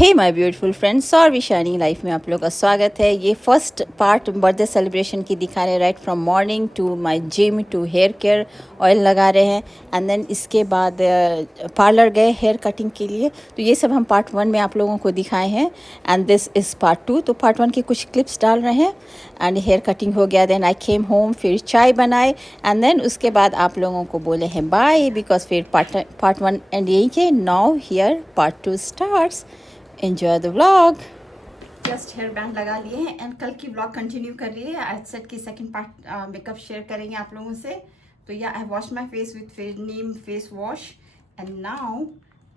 Hey my beautiful friends और भी shining life में आप लोग का स्वागत है। ये फर्स्ट पार्ट बर्थडे सेलिब्रेशन की दिखा रहे हैं, right from morning to my gym to hair care oil लगा रहे हैं एंड देन इसके बाद पार्लर गए हेयर कटिंग के लिए। तो ये सब हम पार्ट 1 में आप लोगों को दिखाए हैं एंड दिस इज़ पार्ट 2। तो पार्ट 1 के कुछ क्लिप्स डाल रहे हैं एंड हेयर कटिंग हो गया। देन आई केम होम, फिर चाय बनाए एंड देन उसके बाद आप लोगों को बोले हैं बाय बिकॉज फिर पार्ट 1 एंड यही के now here part 2 starts. Enjoy the vlog. Just hair band लगा लिए हैं एंड कल की व्लॉग कंटिन्यू कर रही है। आज सेट की सेकंड पार्ट मेकअप शेयर करेंगे आप लोगों से। तो yeah I wash my face with neem face wash and now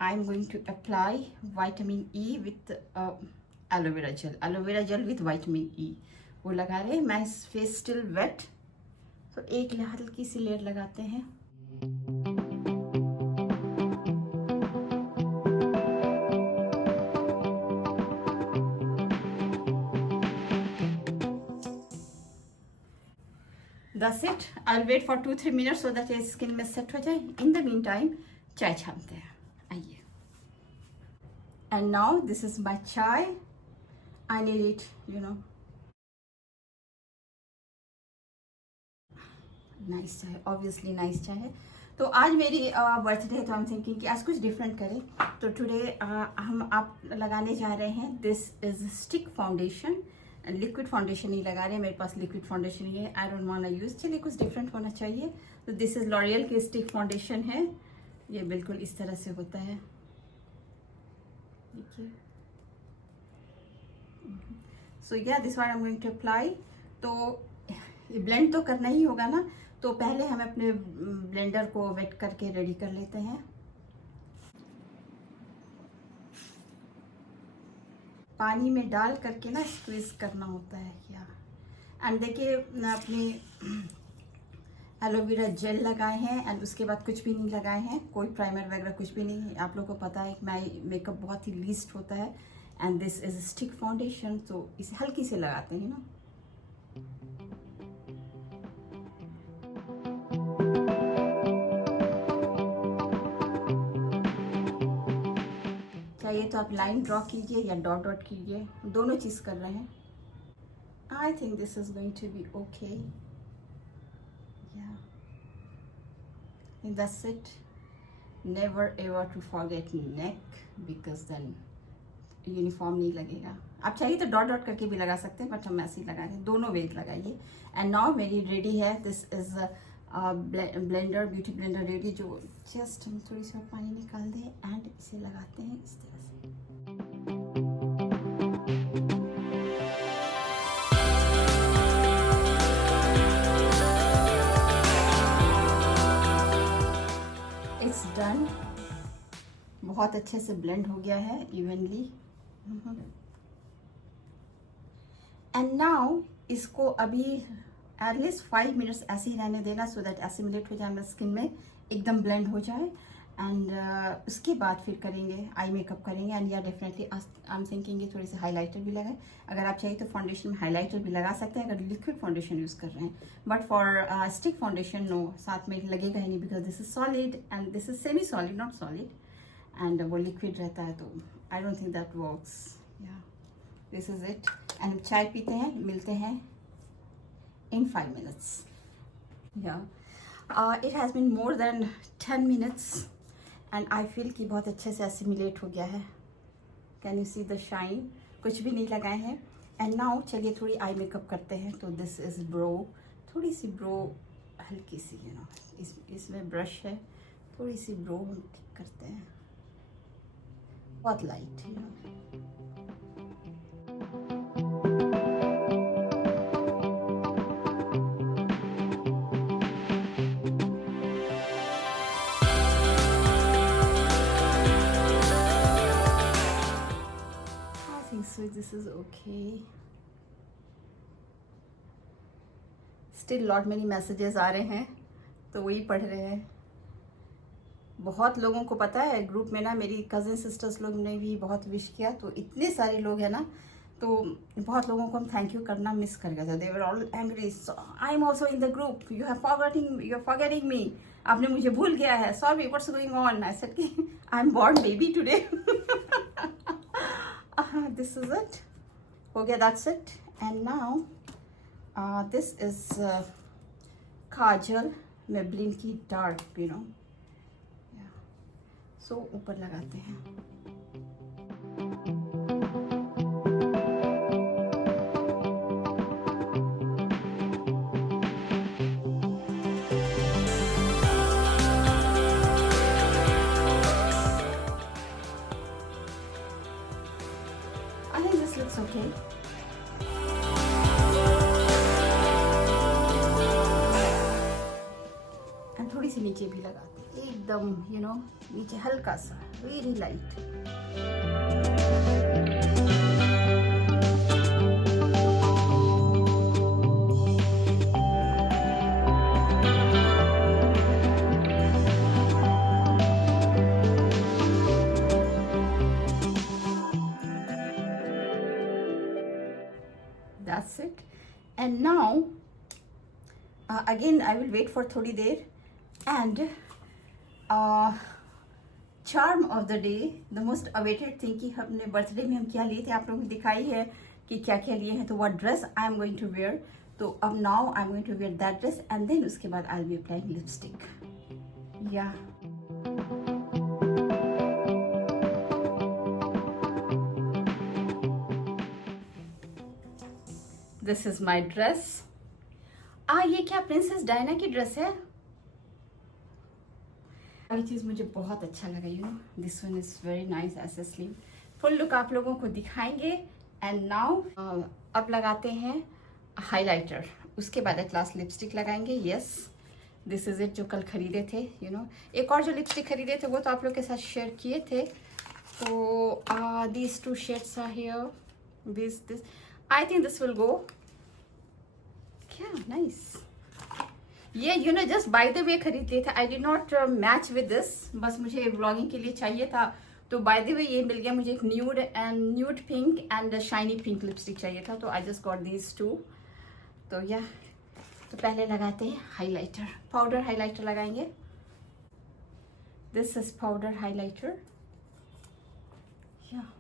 I am going to apply vitamin E with aloe vera gel with vitamin E वो लगा रहे हैं। मैं फेस स्टिल वेट, तो एक हल्की सी लेयर लगाते हैं। That's it. I'll wait for 2-3 minutes so that ये स्किन में सेट हो जाए। In the meantime, चाय छानते हैं, आइए। And now this is my chai. I need it, you know. Nice चाय, obviously nice चाय है। तो आज मेरी बर्थडे है, तो हम थिंकिंग कि आज कुछ डिफरेंट करें। तो टुडे हम आप लगाने जा रहे हैं this is stick foundation. Liquid foundation नहीं लगा रहे हैं, मेरे पास लिक्विड फाउंडेशन ही है। I don't want to use, चलिए कुछ डिफरेंट होना चाहिए। तो दिस इज लॉरियल की स्टिक फाउंडेशन है। ये बिल्कुल इस तरह से होता है, देखिए। So yeah this one I am going to apply. तो ये ब्लेंड तो करना ही होगा ना, तो पहले हम अपने ब्लेंडर को वेट करके रेडी कर लेते हैं। पानी में डाल करके ना स्क्वीज करना होता है या। एंड देखिए अपनी एलोवेरा जेल लगाए हैं एंड उसके बाद कुछ भी नहीं लगाए हैं, कोई प्राइमर वगैरह कुछ भी नहीं है। आप लोगों को पता है कि माई मेकअप बहुत ही लीस्ट होता है and this is stick foundation, तो इसे हल्की से लगाते हैं ना। चाहिए तो आप लाइन ड्रॉ कीजिए या डॉट डॉट कीजिए, दोनों चीज़ कर रहे हैं। I think this is going to be okay. That's it. Never ever to forget neck because then uniform नहीं लगेगा। आप चाहिए तो डॉट डॉट करके भी लगा सकते हैं, बट हम ऐसे ही लगा रहे हैं, दोनों वे लगाइए। एंड नाउ मेरी रेडी है, this is blender, beauty blender ready. जो जस्ट हम थोड़ी सी पानी निकाल दें एंड इसे लगाते हैं इस तरह से। इट्स डन, बहुत अच्छे से ब्लेंड हो गया है इवनली। एंड नाउ इसको अभी एटलीस्ट 5 मिनट्स ऐसे ही रहने देना सो दैट एसिमुलेट हो जाए मेरे स्किन में, एकदम ब्लेंड हो जाए। एंड उसके बाद फिर करेंगे आई मेकअप करेंगे। एंड या डेफिनेटली आई एम थिंकिंग ये थोड़ी सी हाइलाइटर भी लगाए। अगर आप चाहिए तो फाउंडेशन में हाइलाइटर भी लगा सकते हैं अगर लिक्विड फाउंडेशन यूज़ कर रहे हैं, but for stick foundation no, साथ में लगेगा ही नहीं because this is solid and this is semi solid, not solid, and वो लिक्विड रहता है, तो I don't think that works. Yeah this is it. And चाय पीते हैं, मिलते हैं in 5 minutes. It has been more than 10 minutes and I feel कि बहुत अच्छे से assimilate हो गया है। Can you see the shine? कुछ भी नहीं लगाए हैं। And now चलिए थोड़ी आई मेकअप करते हैं। तो this is brow, थोड़ी सी ब्रो हल्की सी, you know, इसमें ब्रश है, थोड़ी सी ब्रो ठीक करते हैं, बहुत light, you know। So this is okay. Still lot many messages आ रहे हैं, तो वही पढ़ रहे हैं। बहुत लोगों को पता है ग्रुप में ना, मेरी कज़न सिस्टर्स लोग ने भी बहुत विश किया, तो इतने सारे लोग हैं ना, तो बहुत लोगों को हम थैंक यू करना मिस कर गया था। They were all angry, I am also in the group, you are forgetting me, आपने मुझे भूल गया है, sorry what's going on. I said कि I am born baby today. This is it, हो गया, that's it. And now this is kajal Maybelline की dark, you know. So ऊपर लगाते हैं. I think this looks okay. And थोड़ी सी नीचे भी लगाते हैं, एकदम यू नो नीचे हल्का सा, very light. That's it. And now again I will wait for थोड़ी देर. And charm of the day, the most awaited thing कि हमने बर्थडे में हम क्या लिए थे, आप लोगों को दिखाई है कि क्या क्या लिए हैं. तो what dress I am going to wear. तो अब now I am going to wear that dress and then उसके बाद I'll be applying lipstick. Yeah. This is my dress. ये क्या प्रिंसेस डायना की ड्रेस है? ये चीज़ मुझे बहुत अच्छा लगा, you know. This one is very nice as a sleeve. Full look आप लोगों को दिखाएंगे. एंड नाउ अब लगाते हैं हाइलाइटर, उसके बाद एट लास्ट लिपस्टिक लगाएंगे. यस, दिस इज इट, जो कल खरीदे थे, यू नो. एक और जो लिपस्टिक खरीदे थे वो तो आप लोग के साथ शेयर किए थे. तो these two shades are here. This I think this will go. क्या नाइस. ये you know just by the way खरीद लिए थे. I did not match with this, बस मुझे व्लॉगिंग के लिए चाहिए था. तो बाय द वे ये मिल गया मुझे. एक nude pink and shiny pink lipstick चाहिए था, तो I just got these two. तो या तो पहले लगाते हैं हाइलाइटर. पाउडर हाइलाइटर लगाएंगे. This is powder highlighter. Yeah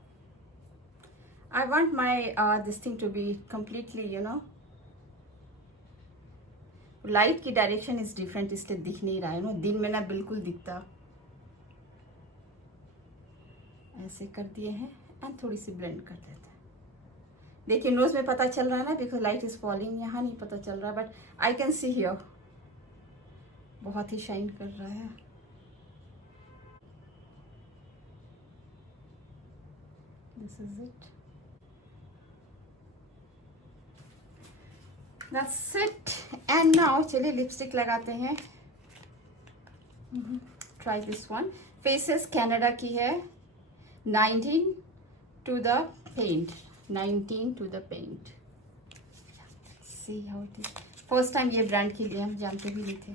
I want my this thing to be completely you know. Light की डायरेक्शन इज डिफरेंट, इसलिए दिख नहीं रहा है ना. दिन में ना बिल्कुल दिखता. ऐसे कर दिए हैं एंड थोड़ी सी ब्लेंड कर देते हैं. देखिए नोज में पता चल रहा है ना, बिकॉज लाइट इज फॉलिंग. यहाँ नहीं पता चल रहा, but I can see here. बहुत ही शाइन कर रहा है. This is it. That's it. And now चलिए लिपस्टिक लगाते हैं. Try this one. Faces Canada की है. 19 to the paint. 19 to the paint. See how it is. First time ये ब्रांड के लिए हम जानते भी नहीं थे.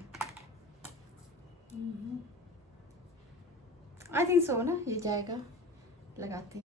I think so ना, ये जाएगा. लगाते हैं.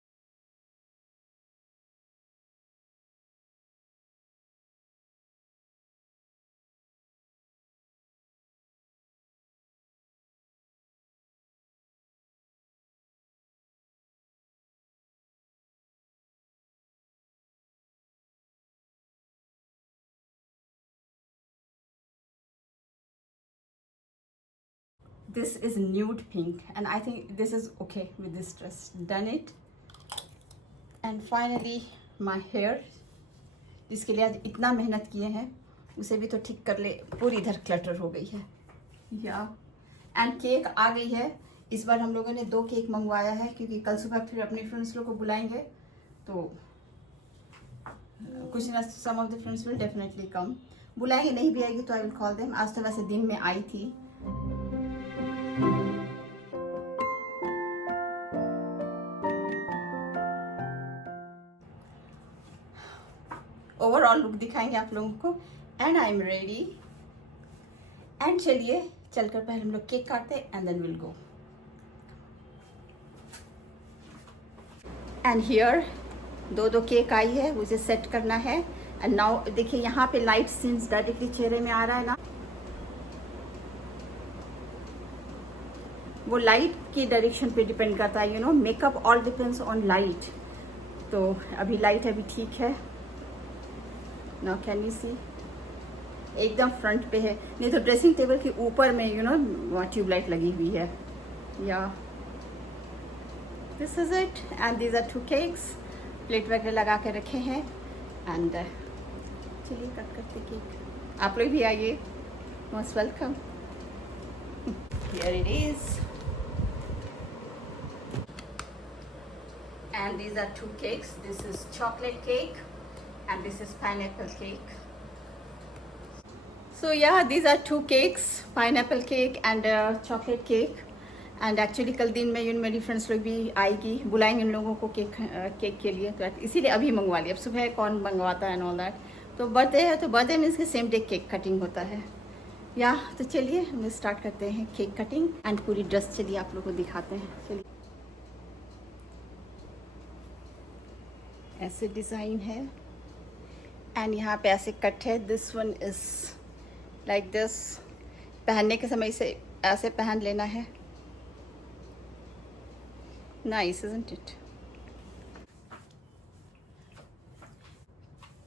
This is nude pink and I think this is okay with this dress. Done it. And finally my hair, जिसके लिए आज इतना मेहनत किए हैं उसे भी तो ठीक कर ले. पूरी इधर क्लटर हो गई है. या एंड केक आ गई है. इस बार हम लोगों ने 2 केक मंगवाया है क्योंकि कल सुबह फिर अपने फ्रेंड्स लोग को बुलाएंगे. तो कुछ ना some of the friends will definitely come. बुलाएंगे, नहीं भी आएगी तो आई विल कॉल देम. आज तो वैसे दिन में आई थी. ओवरऑल लुक दिखाएंगे आप लोगों को. And I am ready. And चलिए चलकर पहले हम लोग केक काटते and then will go. And here 2 cake आई है, उसे सेट करना है. एंड नाउ देखिए यहाँ पे लाइट सिंस डायरेक्टली चेहरे में आ रहा है ना, वो लाइट की डायरेक्शन पे डिपेंड करता है. You know makeup all depends on light. तो अभी लाइट अभी ठीक है। नाउ कैन यू सी, एकदम फ्रंट पे है, नहीं तो ड्रेसिंग टेबल के ऊपर में वहाँ ट्यूबलाइट लगी हुई है। Yeah this is it and these are 2 cakes. Plate वगैरह लगा के रखे हैं एंड चलिए कट करते केक। आप लोग भी आइए, most welcome. Here it is and these are 2 cakes. This is chocolate cake and this is pineapple cake. So yeah, these are 2 cakes, pineapple cake and chocolate cake. And actually कल दिन में मेरी friends लोग भी आएगी, बुलाएंगे उन लोगों को केक के लिए, तो इसीलिए अभी मंगवा लिया। अब सुबह कौन मंगवाता है एंड ऑल दैट। तो बर्थडे है, तो बर्थडे में इसके सेम डे केक कटिंग होता है। या तो चलिए हम स्टार्ट करते हैं केक कटिंग एंड पूरी ड्रेस चलिए आप लोगों को दिखाते हैं। चलिए, ऐसे डिज़ाइन है एंड यहाँ पे ऐसे कट है। This one is like this. पहनने के समय इसे ऐसे पहन लेना है। Nice isn't it.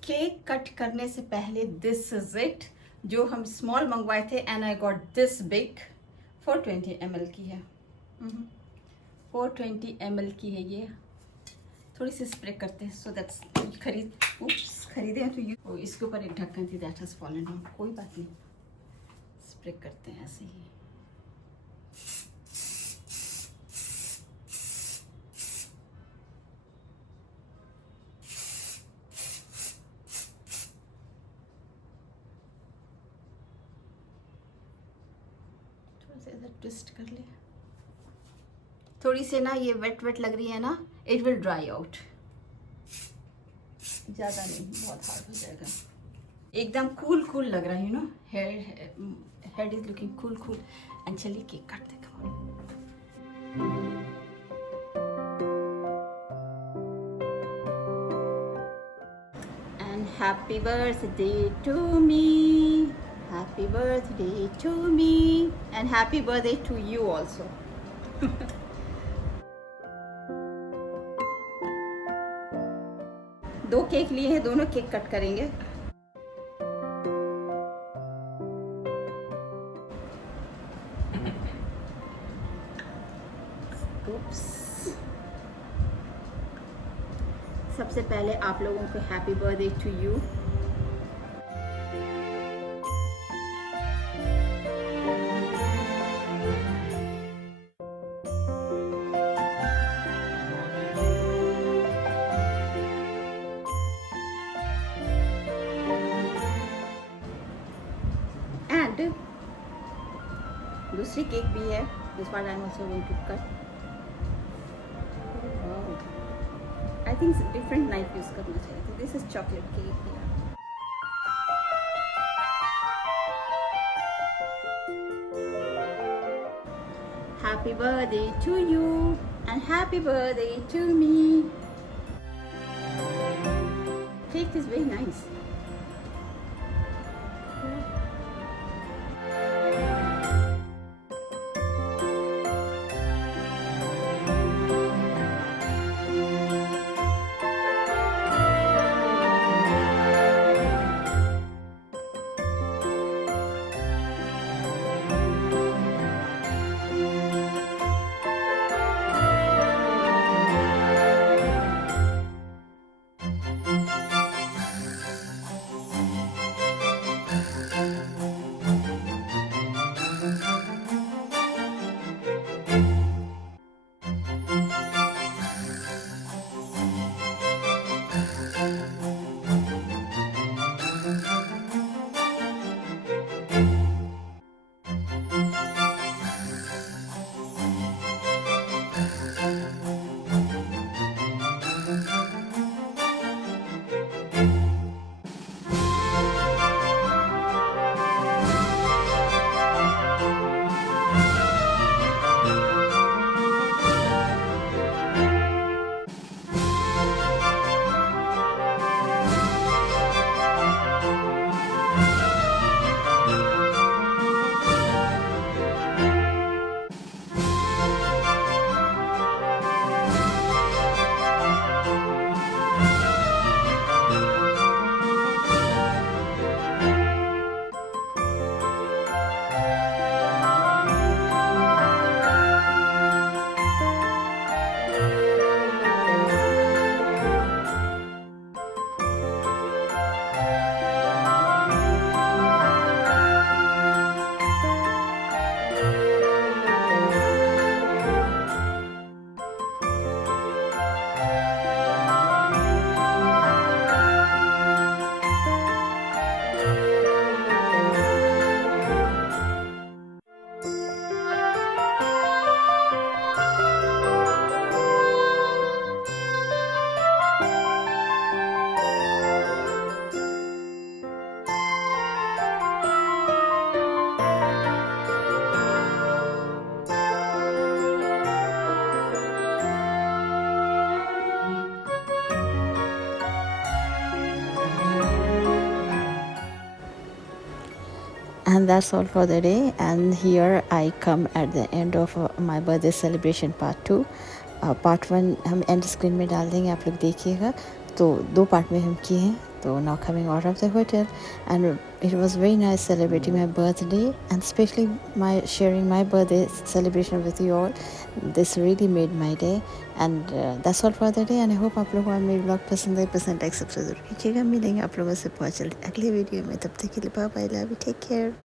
Cake cut करने से पहले दिस इज इट, जो हम स्मॉल मंगवाए थे and I got this big. 420 ml की है। 420 ml की है ये। थोड़ी सी स्प्रे करते हैं सो दैट्स खरीदे हैं तो ये इसके ऊपर एक ढक्कन थी, दैट हैज फॉलन डाउन। कोई बात नहीं, स्प्रे करते हैं ऐसे ही। थोड़ा सा इधर ट्विस्ट कर ले। थोड़ी सी ना ये वेट लग रही है ना, इट विल ड्राई आउट। ज़्यादा नहीं, बहुत हार्ड हो जाएगा। एकदम कूल लग रहा है, head is looking cool. And चलिए केक काटते हैं। And happy birthday to me, happy birthday to me and happy birthday to you also. दो केक लिए हैं, दोनों केक कट करेंगे। सबसे पहले आप लोगों को हैप्पी बर्थडे टू यू। दूसरी केक भी है, this one I am also going to cut. I think different knife use करना चाहिए। तो this is chocolate cake. Happy birthday to you and happy birthday to me. Cake is very nice. And that's all for the day. And here I come at the end of my birthday celebration part 2. Part 1 हम and screen में डाल देंगे, आप लोग देखिएगा. तो 2 part में हम किए हैं. तो now coming out of the hotel, and it was very nice celebrating my birthday, and especially my sharing my birthday celebration with you all. This really made my day, and that's all for the day. And I hope आप लोगों को मेरी blog पसंद है. पसंद accept ज़रूर कीजिएगा. मिलेंगे आप लोगों से बहुत जल्द अगले वीडियो में. तब तक के लिए bye bye, love you, take care.